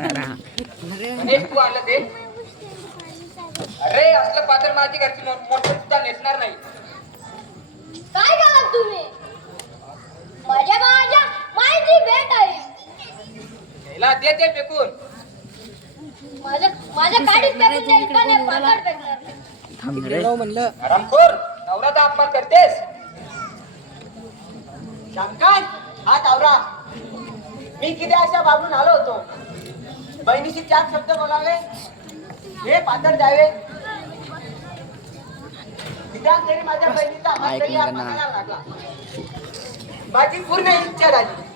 अरे हा. असलं पातळ माझी घरची सुद्धा नेसणार नाही. काय कराल तुम्ही? माझ्या भावाच्या माहिती भेट आहे. याला दे ते फेकून. माझ्या माझ्या गाडीत फेकून नाही फेकणार. म्हणलं. नवराचा अपमान करतेस. शंकर हा नवरा. मी किती अशा बाबून आलो होतो? बहिणीशी चार शब्द बोलावे? हे पातळ द्यावे निदान तरी माझ्या बहिणीचा लागला. माझी पूर्ण इच्छा झाली.